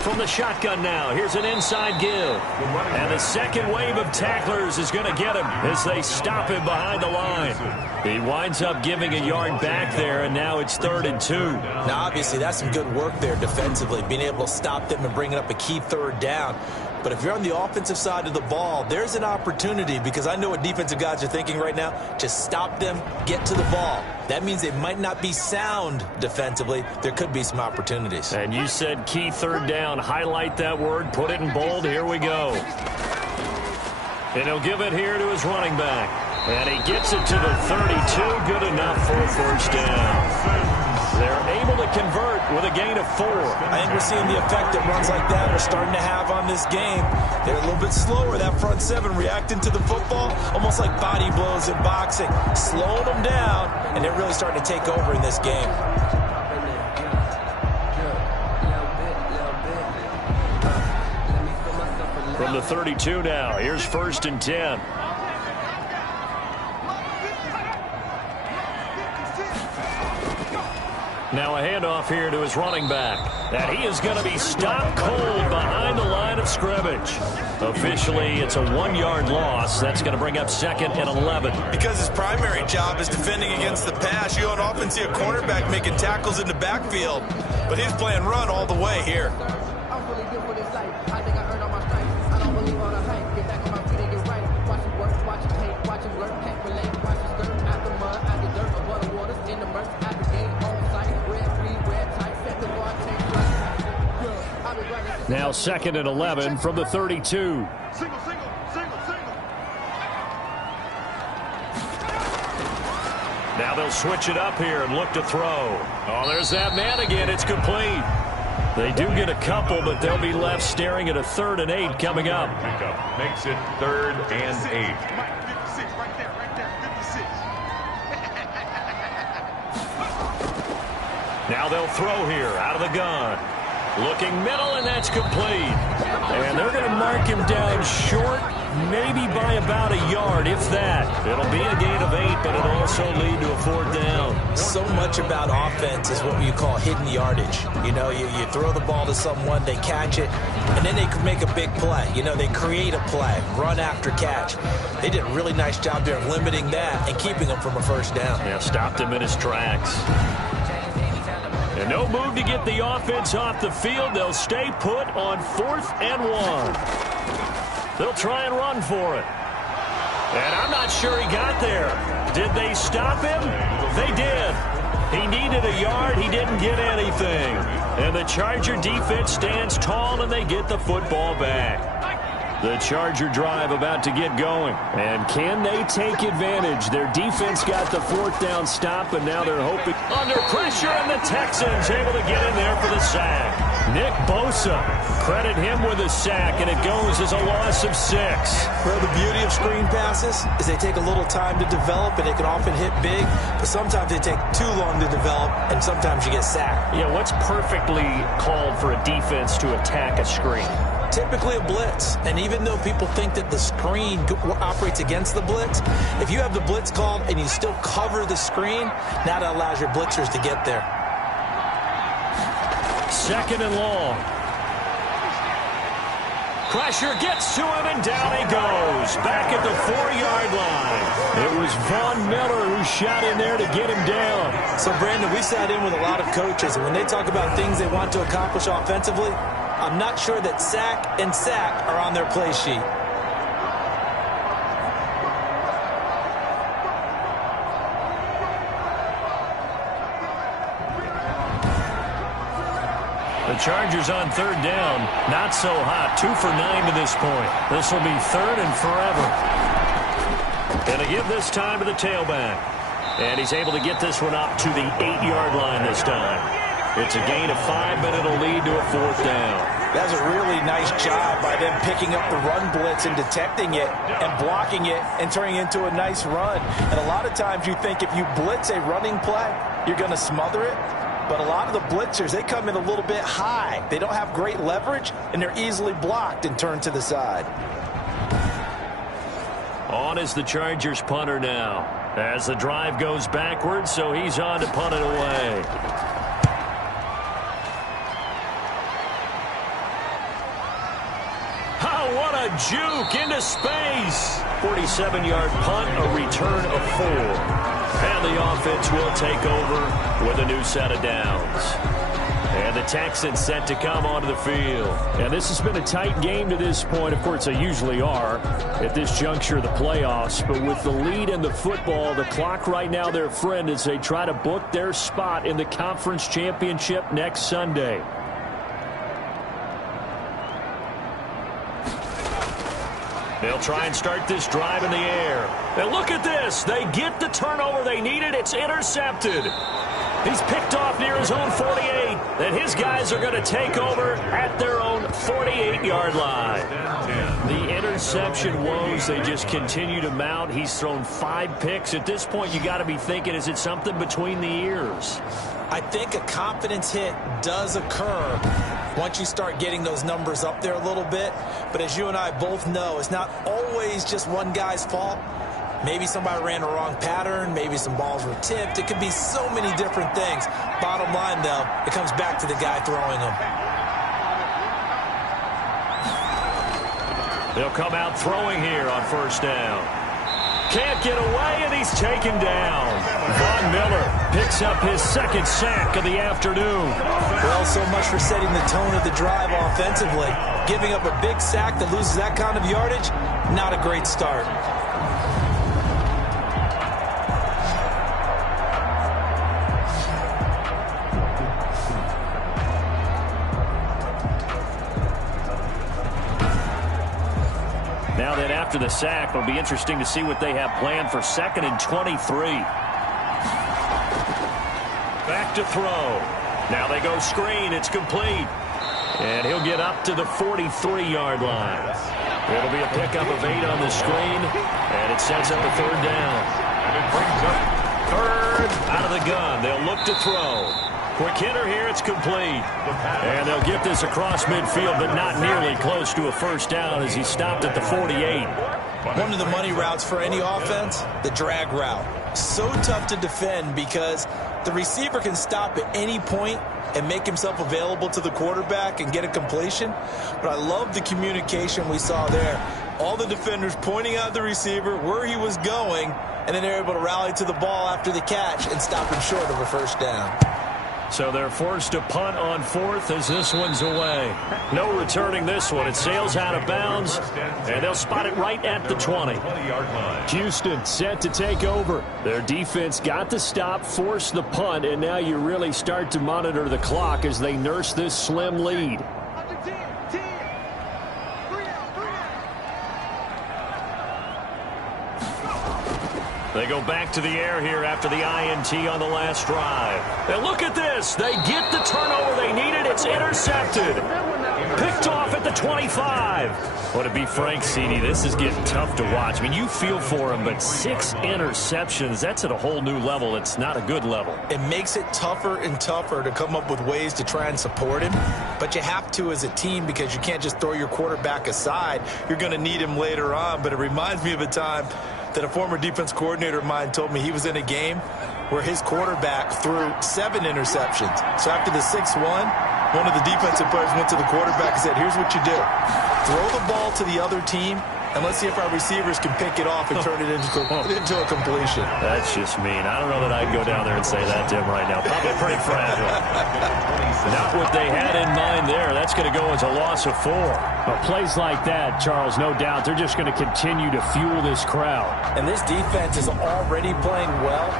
From the shotgun now, here's an inside give. And the second wave of tacklers is going to get him as they stop him behind the line. He winds up giving a yard back there, and now it's 3rd and 2. Now, obviously, that's some good work there defensively, being able to stop them and bringing up a key 3rd down. But if you're on the offensive side of the ball, there's an opportunity, because I know what defensive guys are thinking right now. Just stop them, get to the ball. That means they might not be sound defensively. There could be some opportunities. And you said key 3rd down. Highlight that word. Put it in bold. Here we go. And he'll give it here to his running back. And he gets it to the 32. Good enough for a first down. They're able to convert with a gain of 4. I think we're seeing the effect that runs like that are starting to have on this game. They're a little bit slower, that front seven, reacting to the football, almost like body blows in boxing, slowing them down, and they're really starting to take over in this game. From the 32 now, here's 1st and 10. Now a handoff here to his running back. And he is going to be stopped cold behind the line of scrimmage. Officially, it's a 1-yard loss. That's going to bring up 2nd and 11. Because his primary job is defending against the pass, you don't often see a cornerback making tackles in the backfield. But he's playing run all the way here. I'm really good for this life. I think I earned all my stripes. I don't believe all the hype. Get back on my feet and get right. Watch him work, watch him hate, watch him learn, can't relate. Watch him skirt out the mud, out the dirt, above the waters, in the murk, out the game, on site. Red, free, red, tight, set the bar, take flight. Now 2nd and 11 from the 32. Single. Now they'll switch it up here and look to throw. Oh, there's that man again. It's complete. They do get a couple, but they'll be left staring at a 3rd and 8 coming up. Pickup makes it 3rd and 8. 56, right there, 56. Now they'll throw here out of the gun. Looking middle, and that's complete. And they're going to mark him down short, maybe by about a yard, if that. It'll be a gain of 8, but it'll also lead to a 4th down. So much about offense is what you call hidden yardage. You know, you throw the ball to someone, they catch it, and then they can make a big play. You know, they create a play, run after catch. They did a really nice job there of limiting that and keeping him from a 1st down. Yeah, stopped him in his tracks. And no move to get the offense off the field. They'll stay put on 4th and 1. They'll try and run for it. And I'm not sure he got there. Did they stop him? They did. He needed a yard. He didn't get anything. And the Charger defense stands tall, and they get the football back. The Charger drive about to get going. And can they take advantage? Their defense got the 4th down stop, and now they're hoping. Under pressure, and the Texans able to get in there for the sack. Nick Bosa, credit him with a sack, and it goes as a loss of 6. Well, the beauty of screen passes is they take a little time to develop, and they can often hit big, but sometimes they take too long to develop, and sometimes you get sacked. Yeah, what's perfectly called for a defense to attack a screen? Typically a blitz, and even though people think that the screen operates against the blitz, if you have the blitz called and you still cover the screen, now that allows your blitzers to get there. 2nd and long. Pressure gets to him, and down he goes. Back at the 4-yard line. It was Von Miller who shot in there to get him down. So, Brandon, we sat in with a lot of coaches, and when they talk about things they want to accomplish offensively, I'm not sure that sack and sack are on their play sheet. The Chargers on 3rd down. Not so hot. 2 for 9 to this point. This will be 3rd and forever. And to give this time to the tailback. And he's able to get this one up to the 8-yard line this time. It's a gain of 5, but it'll lead to a 4th down. That was a really nice job by them picking up the run blitz and detecting it and blocking it and turning it into a nice run. And a lot of times you think if you blitz a running play, you're going to smother it. But a lot of the blitzers, they come in a little bit high. They don't have great leverage, and they're easily blocked and turned to the side. On is the Chargers punter now. As the drive goes backwards, so he's on to punt it away. Oh, what a juke into space. 47-yard punt, a return of 4. And the offense will take over with a new set of downs. And the Texans set to come onto the field. And this has been a tight game to this point. Of course, they usually are at this juncture of the playoffs. But with the lead in the football, the clock right now their friend as they try to book their spot in the conference championship next Sunday. They'll try and start this drive in the air. And look at this. They get the turnover they needed. It's intercepted. He's picked off near his own 48. And his guys are going to take over at their own 48-yard line. The interception woes, they just continue to mount. He's thrown 5 picks. At this point, you got to be thinking, is it something between the ears? I think a confidence hit does occur once you start getting those numbers up there a little bit. But as you and I both know, it's not always just one guy's fault. Maybe somebody ran a wrong pattern. Maybe some balls were tipped. It could be so many different things. Bottom line, though, it comes back to the guy throwing them. They'll come out throwing here on first down. Can't get away, and he's taken down. Von Miller picks up his second sack of the afternoon. Well, so much for setting the tone of the drive offensively. Giving up a big sack that loses that kind of yardage, not a great start. Now then, after the sack, it'll be interesting to see what they have planned for 2nd and 23. Back to throw. Now they go screen. It's complete. And he'll get up to the 43-yard line. It'll be a pickup of 8 on the screen, and it sets up a 3rd down. And it brings up 3rd out of the gun. They'll look to throw. Quick hitter here, it's complete. And they'll get this across midfield, but not nearly close to a first down as he stopped at the 48. One of the money routes for any offense, the drag route. So tough to defend because the receiver can stop at any point and make himself available to the quarterback and get a completion. But I love the communication we saw there. All the defenders pointing out the receiver, where he was going, and then they're able to rally to the ball after the catch and stop him short of a first down. So they're forced to punt on 4th as this one's away. No returning this one. It sails out of bounds, and they'll spot it right at the 20. Houston set to take over. Their defense got the stop, forced the punt, and now you really start to monitor the clock as they nurse this slim lead. They go back to the air here after the INT on the last drive. And look at this. They get the turnover they needed. It's intercepted. Picked off at the 25. Would it be Frank Cini? This is getting tough to watch. I mean, you feel for him, but 6 interceptions, that's at a whole new level. It's not a good level. It makes it tougher and tougher to come up with ways to try and support him. But you have to as a team because you can't just throw your quarterback aside. You're going to need him later on. But it reminds me of a time that a former defense coordinator of mine told me he was in a game where his quarterback threw 7 interceptions. So after the 6th one of the defensive players went to the quarterback and said, here's what you do. Throw the ball to the other team, and let's see if our receivers can pick it off and turn it into a completion. That's just mean. I don't know that I'd go down there and say that to him right now. Probably pretty fragile. Not what they had in mind there. That's going to go as a loss of 4. But plays like that, Charles, no doubt, they're just going to continue to fuel this crowd. And this defense is already playing well,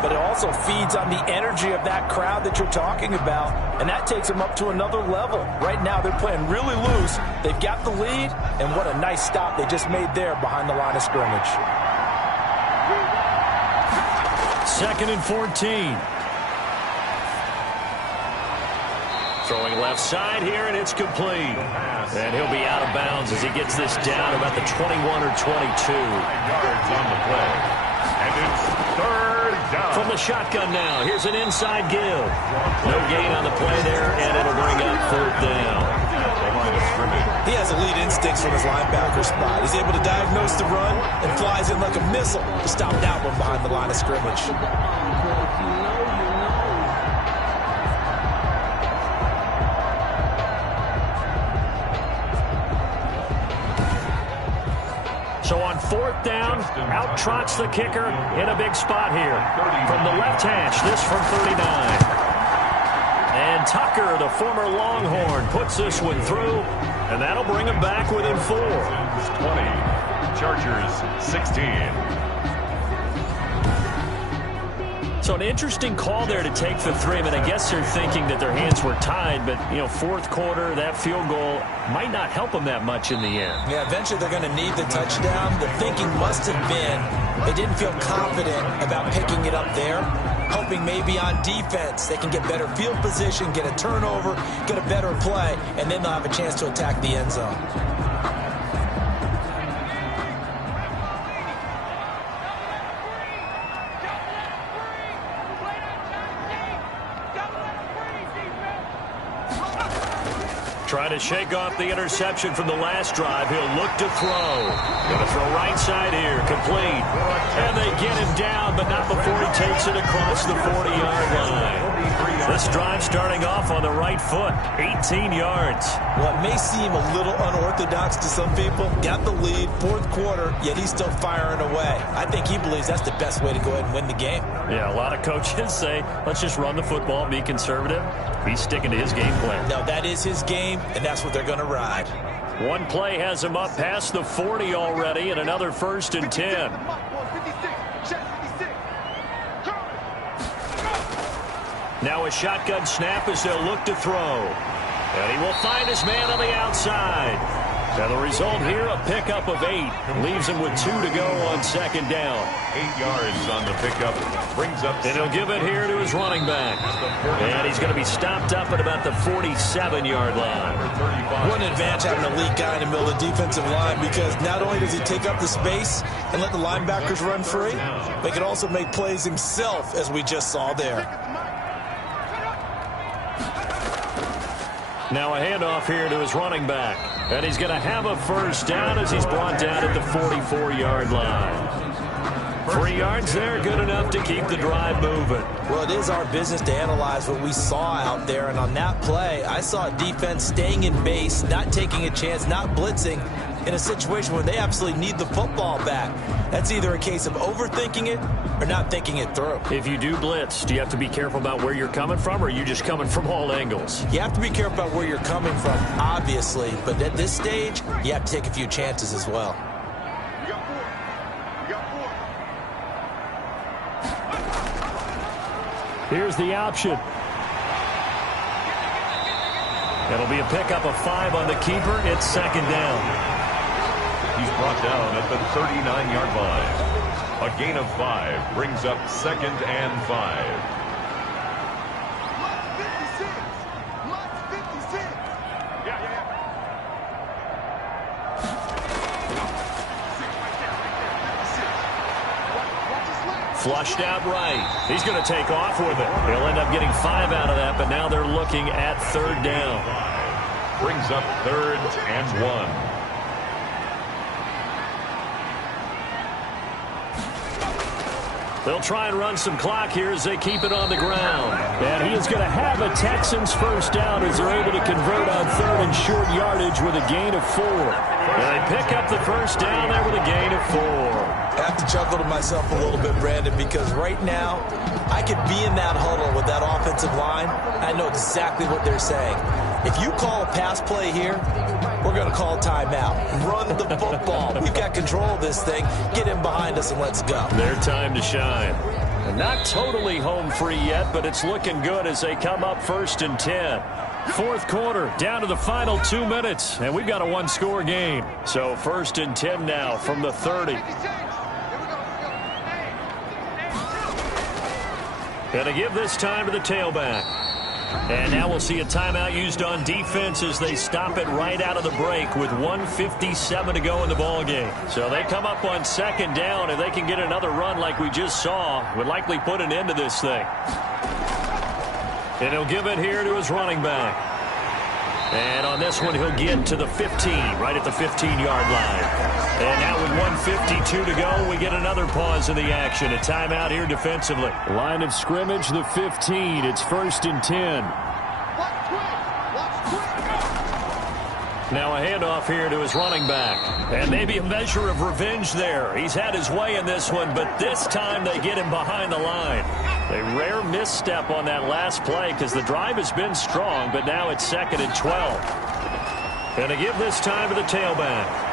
but it also feeds on the energy of that crowd that you're talking about, and that takes them up to another level. Right now, they're playing really loose. They've got the lead, and what a nice stop they just made there behind the line of scrimmage. 2nd and 14. Throwing left side here, and it's complete. And he'll be out of bounds as he gets this down about the 21 or 22. yards on the play. And it's 3rd down. From the shotgun now, here's an inside give. No gain on the play there, and it'll bring up 3rd down. He has elite instincts from his linebacker spot. He's able to diagnose the run and flies in like a missile to stop that one behind the line of scrimmage. So on 4th down, out trots the kicker in a big spot here. From the left hash, this from 39. And Tucker, the former Longhorn, puts this one through, and that'll bring him back within 4. 20, Chargers 16. So an interesting call there to take the 3. I mean, I guess they're thinking that their hands were tied, but, you know, 4th quarter, that field goal might not help them that much in the end. Yeah, eventually they're going to need the touchdown. The thinking must have been they didn't feel confident about picking it up there. hoping maybe on defense they can get better field position, get a turnover, get a better play, and then they'll have a chance to attack the end zone. Trying to shake off the interception from the last drive. He'll look to throw. Going to throw right side here. Complete. And they get him down, but not before he takes it across the 40-yard line. This drive starting off on the right foot. 18 yards. Well, it may seem a little unorthodox to some people. Got the lead, fourth quarter, yet he's still firing away. I think he believes that's the best way to go ahead and win the game. Yeah, a lot of coaches say, let's just run the football, be conservative. He's sticking to his game plan. No, that is his game, and that's what they're going to ride. One play has him up past the 40 already, and another 1st and 10. Now a shotgun snap as they'll look to throw. And he will find his man on the outside. Now the result here, a pickup of 8. Leaves him with 2 to go on 2nd down. 8 yards on the pickup. Brings up. And he'll give it here to his running back. And he's going to be stopped up at about the 47-yard line. What an advantage having an elite guy in the middle of the defensive line, because not only does he take up the space and let the linebackers run free, but he can also make plays himself, as we just saw there. Now a handoff here to his running back. And he's going to have a 1st down as he's brought down at the 44-yard line. 3 yards there, good enough to keep the drive moving. Well, it is our business to analyze what we saw out there. And on that play, I saw a defense staying in base, not taking a chance, not blitzing, in a situation where they absolutely need the football back. That's either a case of overthinking it or not thinking it through. If you do blitz, do you have to be careful about where you're coming from, or are you just coming from all angles? You have to be careful about where you're coming from, obviously. But at this stage, you have to take a few chances as well. Here's the option. It'll be a pickup of 5 on the keeper. It's 2nd down. He's brought down at the 39-yard line. A gain of 5 brings up 2nd and 5. Flushed out right. He's going to take off with it. He'll end up getting 5 out of that, but now they're looking at 3rd down. Brings up 3rd and 1. They'll try and run some clock here as they keep it on the ground. And he is going to have a Texans 1st down as they're able to convert on 3rd and short yardage with a gain of 4. And they pick up the 1st down there with a gain of 4. I have to chuckle to myself a little bit, Brandon, because right now I could be in that huddle with that offensive line. I know exactly what they're saying. If you call a pass play here, we're going to call timeout. Run the football. We've got control of this thing. Get in behind us and let's go. Their time to shine. And not totally home free yet, but it's looking good as they come up 1st and 10. 4th quarter, down to the final 2 minutes, and we've got a 1-score game. So 1st and 10 now from the 30. Going to give this time to the tailback. And now we'll see a timeout used on defense as they stop it right out of the break with 1:57 to go in the ball game. So they come up on 2nd down. If they can get another run like we just saw, would likely put an end to this thing. And he'll give it here to his running back. And on this one, he'll get to the 15, right at the 15-yard line. And now with 1:52 to go, we get another pause in the action. A timeout here defensively. Line of scrimmage, the 15. It's 1st and 10. Now a handoff here to his running back. And maybe a measure of revenge there. He's had his way in this one, but this time they get him behind the line. A rare misstep on that last play because the drive has been strong, but now it's 2nd and 12. And to give this time to the tailback.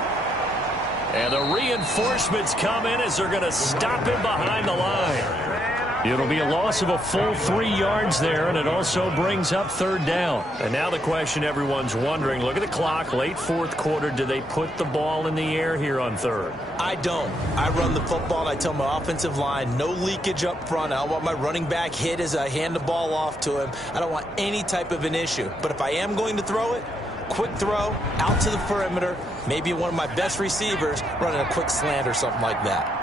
And the reinforcements come in as they're going to stop him behind the line. It'll be a loss of a full 3 yards there, and it also brings up third down. And now the question everyone's wondering, look at the clock, late fourth quarter, do they put the ball in the air here on third? I don't. I run the football, and I tell my offensive line, no leakage up front. I don't want my running back hit as I hand the ball off to him. I don't want any type of an issue. But if I am going to throw it, quick throw, out to the perimeter, maybe one of my best receivers running a quick slant or something like that.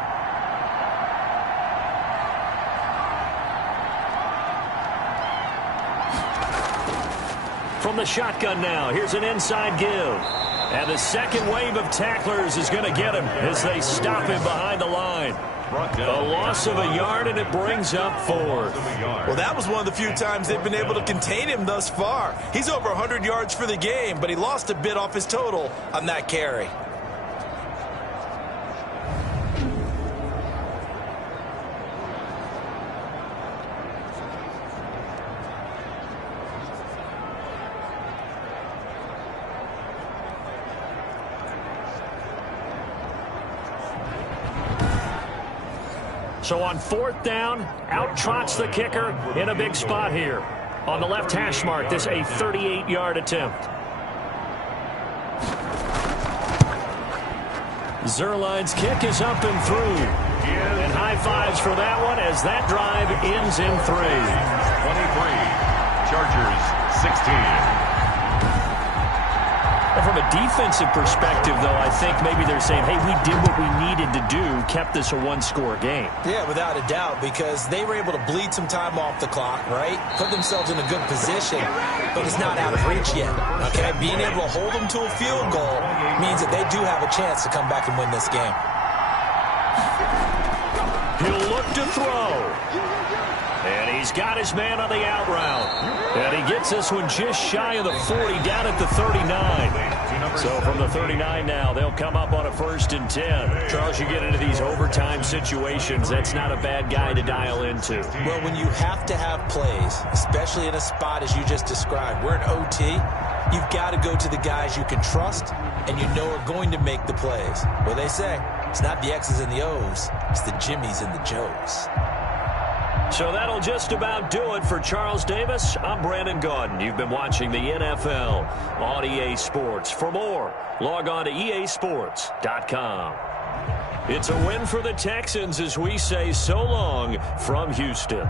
From the shotgun now, here's an inside give. And the second wave of tacklers is going to get him as they stop him behind the line. A loss of a yard, and it brings up fourth. Well, that was one of the few times they've been able to contain him thus far. He's over 100 yards for the game, but he lost a bit off his total on that carry. So on fourth down, out trots the kicker in a big spot here. On the left hash mark, this a 38-yard attempt. Zuerlein's kick is up and through. And high fives for that one as that drive ends in 3. 23, Chargers 16. And from a defensive perspective, though, I think maybe they're saying, hey, we did what we needed to do, kept this a one-score game. Yeah, without a doubt, because they were able to bleed some time off the clock, right? Put themselves in a good position, but it's not out of reach yet, okay? Being able to hold them to a field goal means that they do have a chance to come back and win this game. He'll look to throw. And he's got his man on the out route. And he gets this one just shy of the 40, down at the 39. So from the 39 now, they'll come up on a 1st and 10. Charles, you get into these overtime situations, that's not a bad guy to dial into. Well, when you have to have plays, especially in a spot as you just described, we're in OT, you've got to go to the guys you can trust and you know are going to make the plays. Well, they say, it's not the X's and the O's, it's the Jimmys and the Joes. So that'll just about do it for Charles Davis. I'm Brandon Gaudin. You've been watching the NFL on EA Sports. For more, log on to easports.com. It's a win for the Texans as we say so long from Houston.